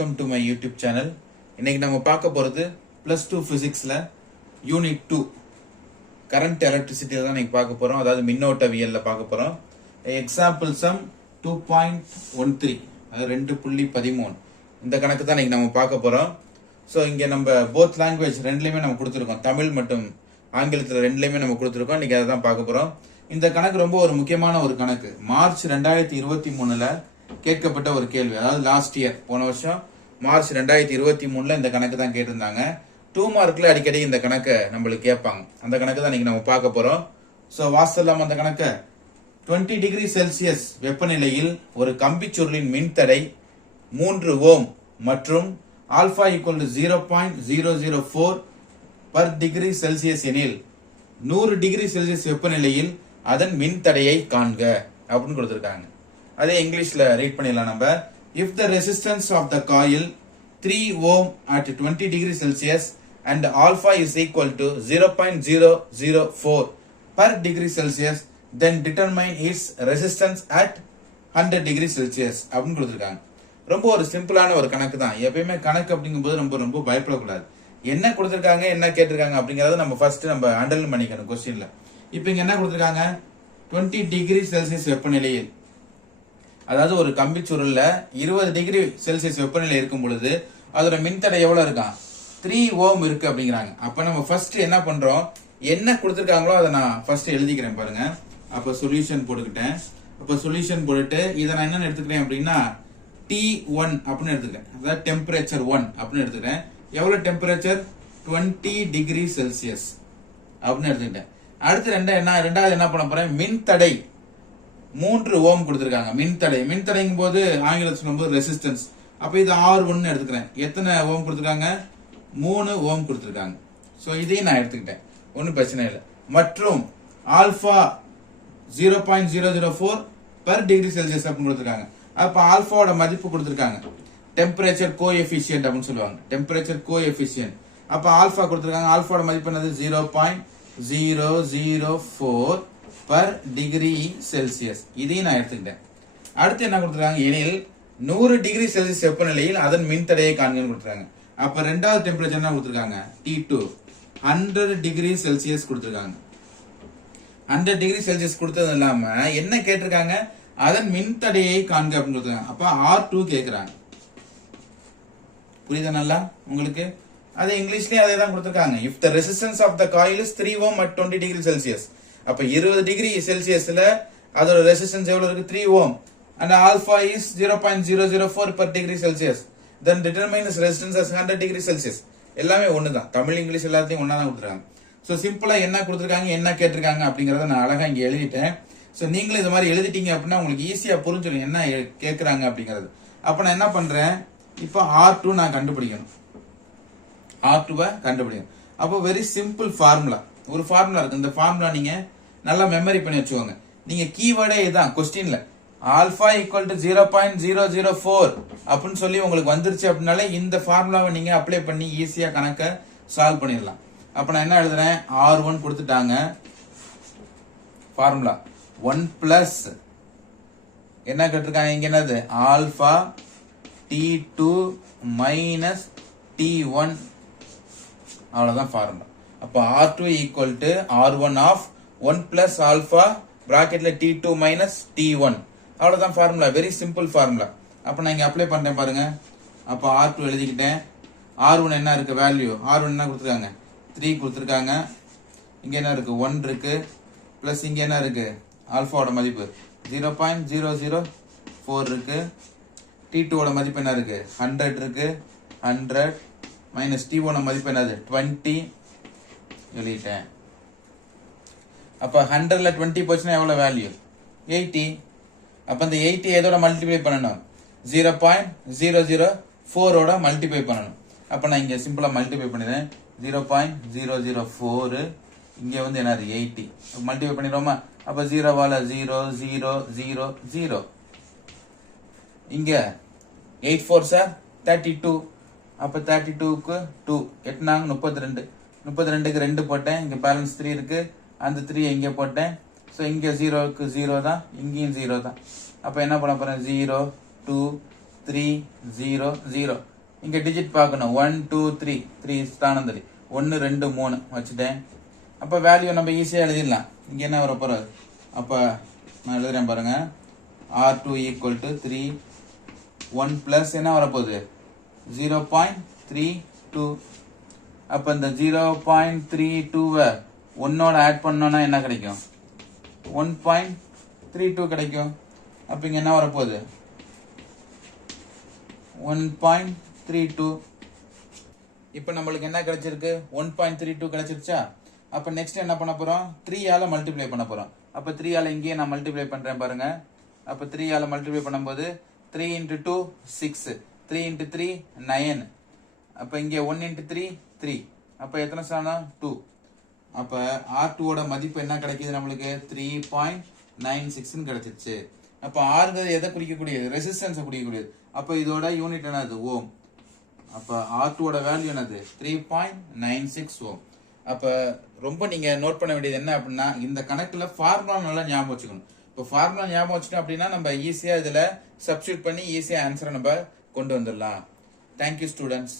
Welcome to my YouTube channel. இன்னைக்கு நம்ம பார்க்க போகிறது +2 ஃபிசிக்ஸில் யூனிட் 2 கரண்ட் எலக்ட்ரிசிட்டியில் தான் இன்னைக்கு பார்க்க போகிறோம். அதாவது மின்னோட்டவியலில் பார்க்க போகிறோம். எக்ஸாம்பிள் சம் 2.13 அது 2.13 இந்த கணக்கு தான் இன்னைக்கு நம்ம பார்க்க போகிறோம். ஸோ இங்கே நம்ம போத் லாங்குவேஜ் ரெண்டுலேயுமே நம்ம கொடுத்துருக்கோம். தமிழ் மற்றும் ஆங்கிலத்தில் ரெண்டுலேயுமே நம்ம கொடுத்துருக்கோம். இன்னைக்கு அதை தான் பார்க்க போகிறோம். இந்த கணக்கு ரொம்ப ஒரு முக்கியமான ஒரு கணக்கு. மார்ச் 2023 கேட்கப்பட்ட ஒரு கேள்வி. அதாவது லாஸ்ட் இயர் போன வருஷம் மார்ச் 2023 இந்த கணக்கு தான் கேட்டிருந்தாங்க. 2 மார்க்ல அடிக்கடி இந்த கணக்கை நம்மளுக்கு கேட்பாங்க. அந்த கணக்கு தான் இன்னைக்கு நம்ம பார்க்க போறோம். ஸோ வாசிக்கலாம் அந்த கணக்கை. 20 டிகிரி செல்சியஸ் வெப்பநிலையில் ஒரு கம்பிச்சுருளின் மின்தடை 3 ஓம் மற்றும் alpha equal to 0.004 per degree Celsius எனில் 100 டிகிரி செல்சியஸ் வெப்பநிலையில் அதன் மின்தடையை காண்க அப்படின்னு கொடுத்திருக்காங்க. அதே இங்கிலீஷ்ல ரீட் பண்ணிடலாம் நம்ம. If the resistance of the coil 3 ohm at 20 degree Celsius and alpha is equal to 0.004 per degree Celsius, then determine its resistance at 100 degree Celsius அப்படின்னு கொடுத்திருக்காங்க. ரொம்ப ஒரு சிம்பிளான ஒரு கணக்கு தான். எப்பயுமே கணக்கு அப்படிங்கும்போது ரொம்ப ரொம்ப பயப்படக்கூடாது. என்ன கொடுத்திருக்காங்க, என்ன கேட்டிருக்காங்க அப்படிங்கறத நம்ம ஃபர்ஸ்ட் நம்ம அண்டர்லைன் பண்ணிக்கணும் கொஸ்டின்ல. இப்போ இங்க என்ன கொடுத்திருக்காங்க, 20 டிகிரி செல்சியஸ் வெப்பநிலையில், அதாவது ஒரு கம்பிச்சுருள்ல 20 டிகிரி செல்சியஸ் வெப்பநிலை இருக்கும் பொழுது அதோட மின்தடை எவ்வளவு இருக்கான், 3 ஓம் இருக்கு அப்படிங்கிறாங்க. அப்ப நம்ம ஃபர்ஸ்ட் என்ன பண்றோம், என்ன கொடுத்திருக்காங்களோ அதை நான் ஃபர்ஸ்ட் எழுதிக்கிறேன் பாருங்க. அப்ப சொல்யூஷன் போட்டுக்கிட்டேன். அப்ப சொல்யூஷன் போட்டுட்டு இதை நான் என்ன எடுத்துக்கிறேன் அப்படின்னா T1 அப்படின்னு எடுத்துக்கிறேன். அதாவது டெம்பரேச்சர் 1 அப்படின்னு எடுத்துக்கிறேன். எவ்வளவு டெம்பரேச்சர், 20 டிகிரி செல்சியஸ் அப்படின்னு எடுத்துக்கிட்டேன். அடுத்து ரெண்டாவது என்ன பண்ண போறேன், மின்தடை 3 ஓம் கொடுத்திருக்காங்க. மின்தடைங்கும் போது ஆங்கிலத்தில் சொல்லும்போது ரெசிஸ்டன்ஸ். அப்ப இது R1 எடுத்துக்கிறேன். எத்தனை ஓம் கொடுத்திருக்காங்க, 3 ஓம் கொடுத்திருக்காங்க. சோ இதையும் நான் எடுத்துக்கிட்டேன், ஒன்னும் பிரச்சனை இல்லை. மற்றும் ஆல்பா 0.004 பர் டிகிரி செல்சியஸ் அப்படின்னு கொடுத்திருக்காங்க. அப்ப ஆல்பாவோட மதிப்பு கொடுத்திருக்காங்க. டெம்பரேச்சர் கோஎஃபிஷியன்ட் அப்படின்னு சொல்லுவாங்க. Temperature coefficient. அப்ப ஆல்பா கொடுத்திருக்காங்க. ஆல்பாவோட மதிப்பு என்னது, 0.004 பர் டிகிரி செல்சியஸ். இதையும் நான் எடுத்துக்கிட்டேன். அடுத்து என்ன கொடுத்திருக்காங்க, எனில் 100 டிகிரி செல்சியஸ் வெப்பநிலையில் அதன் மின்தடையை காண்கன்னு கொடுத்திருக்காங்க. அப்ப ரெண்டாவது டெம்பரேச்சர் என்ன கொடுத்திருக்காங்க, T2 100 டிகிரி செல்சியஸ் கொடுத்திருக்காங்க. 100 டிகிரி செல்சியஸ் கொடுத்தது இல்லாம என்ன கேட்டிருக்காங்க, அதன் மின்தடையை காண்க அப்படின்னு கொடுத்திருக்காங்க. அப்ப R2 கேக்குறாங்க. புரியுதா நல்லா உங்களுக்கு? அதே இங்கிலீஷ்லயே அதே தான் கொடுத்திருக்காங்க. If the resistance of the coil is 3 ohm at 20 degree Celsius. அப்ப 20 டிகிரி செல்சியஸ்ல அதோட ரெசிஸ்டன்ஸ் எவ்வளவு இருக்கு, 3 ஓம், and alpha is 0.004 per degree Celsius, then determine its resistance as 100 degree Celsius. எல்லாமே ஒண்ணுதான். தமிழ் இங்கிலீஷ் எல்லாத்தையும் ஒண்ணா தான் கொடுத்துருக்காங்க. சோ சிம்பிளா என்ன கொடுத்திருக்காங்க, என்ன கேட்டிருக்காங்க அப்படிங்கறத நான் அழகா இங்க எழுதிட்டேன். சோ நீங்களும் இது மாதிரி எழுதிட்டீங்க அப்படின்னா உங்களுக்கு ஈஸியா புரிஞ்சிடும் என்ன கேக்குறாங்க அப்படிங்கறது. அப்ப நான் என்ன பண்றேன், இப்போ R2 நான் கண்டுபிடிக்கணும். R2 கண்டுபிடிக்கணும். அப்போ வெரி சிம்பிள் ஃபார்முலா, ஒரு ஃபார்முலா இருக்கு. இந்த ஃபார்முலா நீங்க நல்லா மெமரி பண்ணி வச்சுக்கோங்க. நீங்க கீவேர்டே இதுதான் கொஸ்டின்ல. ஆல்பா ஈக்குவல் டு 0.004 அப்படின்னு சொல்லி உங்களுக்கு வந்துருச்சு அப்படின்னாலே இந்த ஃபார்முலாவை நீங்க அப்ளை பண்ணி ஈஸியா கணக்க சால்வ் பண்ணிடலாம். அப்ப நான் என்ன எழுதுறேன், R1 கொடுத்துட்டாங்க. ஃபார்முலா 1 பிளஸ் என்ன கேட்டிருக்காங்க இங்க, என்னது, ஆல்பா T2 மைனஸ் T1, அவ்வளவுதான் ஃபார்முலா. அப்ப R2 equal to R1 of 1 plus alpha பிராக்கெட்ல T2 மைனஸ் T1, அவ்வளவுதான் ஃபார்முலா. Very simple formula. அப்ப நான் இங்க அப்ளை பண்றேன் பாருங்க. அப்ப R2 எழுதிக்கிட்டேன். R1 என்ன இருக்கு வேல்யூ, R1 என்ன கொடுத்திருக்காங்க, 3 கொடுத்திருக்காங்க. இங்க என்ன இருக்கு, 1 இருக்கு. பிளஸ் இங்க என்ன இருக்கு, ஆல்பாவோட மதிப்பு 0.004 இருக்கு. T2 ஓட மதிப்பு என்ன இருக்கு, 100 இருக்கு. 100 மைனஸ் T1 மதிப்பு என்னது, 20 எழுதிட்டேன். அப்ப 100ல 20 போச்சுன்னா எவ்வளவு வேல்யூ, 80. அப்ப இந்த 80 எதோட மல்டிப்ளை பண்ணணும், 0.004 ஓட மல்டிப்ளை பண்ணணும். அப்ப நான் இங்க சிம்பிளா மல்டிப்ளை பண்ணிடுறேன். 0.004 இங்க வந்து என்ன, 80 மல்டிப்ளை பண்ணிடுவோமா. அப்ப 0வால 0 0 0 0. இங்க 8 4s 32. அப்ப 32க்கு 2 8 32. 32க்கு 2 போட்டேன். இங்க பேலன்ஸ் 3 இருக்கு. அந்த 3 இங்க போட்டேன். சோ இங்க 0க்கு 0 தான், இங்கேயும் 0 தான். அப்ப என்ன பண்ண போறேன், 0 2 3 0 0 இங்க டிஜிட் பார்க்கணும் 1 2 3 3 ஸ்தானம் தள்ளி 1 2 3 வச்சுட்டேன். அப்ப வேல்யூ நம்ம ஈஸியா எழுதிடலாம். இங்க என்ன வர போறது? அப்ப நான் எழுதுறேன் பாருங்க. R2 equal to 3 1 plus என்ன வரப்போகுது 0.32. அப்ப இந்த 0.32 ஒன்னோட ஆட் பண்ணோம்னா என்ன கிடைக்கும்? 1.32 கிடைக்கும். அப்ப இங்க என்ன வரப்போகுது 1.32. இப்ப நம்மளுக்கு என்ன கிடைச்சிருக்கு? 1.32 கிடைச்சிருச்சா? அப்ப நெக்ஸ்ட் என்ன பண்ண போறோம்? 3 ஆல மல்டிப்ளை பண்ண போறோம். அப்ப 3 ஆல இங்கேயே நான் மல்டிப்ளை பண்றேன் பாருங்க. அப்ப 3 ஆல மல்டிப்ளை பண்ணும்போது 3 into 2 6 3 into 3 9. அப்ப இங்க 1 into 3 3. அப்ப எத்தனை ஸ்தானம்? 2. அப்ப R2 ஓட மதிப்பு என்ன கிடைக்குது நம்மளுக்கு? 3.96 கிடைச்சிருச்சு. அப்ப ஆறுங்கிறது எதை குறிக்கக்கூடியது? ரெசிஸ்டன்ஸ் குறிக்கக்கூடியது. அப்ப இதோட யூனிட் என்னது? ஓம். அப்ப R2 ஓட வேல்யூ என்னது? 3.96 ஓம். அப்ப ரொம்ப நீங்க நோட் பண்ண வேண்டியது என்ன அப்படின்னா, இந்த கணக்குல ஃபார்முலா நல்லா ஞாபகம் வச்சுக்கணும். இப்போ ஃபார்முலா ஞாபகம் வச்சுட்டோம் அப்படின்னா நம்ம ஈஸியா இதுல சப்ஸ்டியூட் பண்ணி ஈஸியா ஆன்சரை நம்ம கொண்டு வந்துடலாம். Thank you students.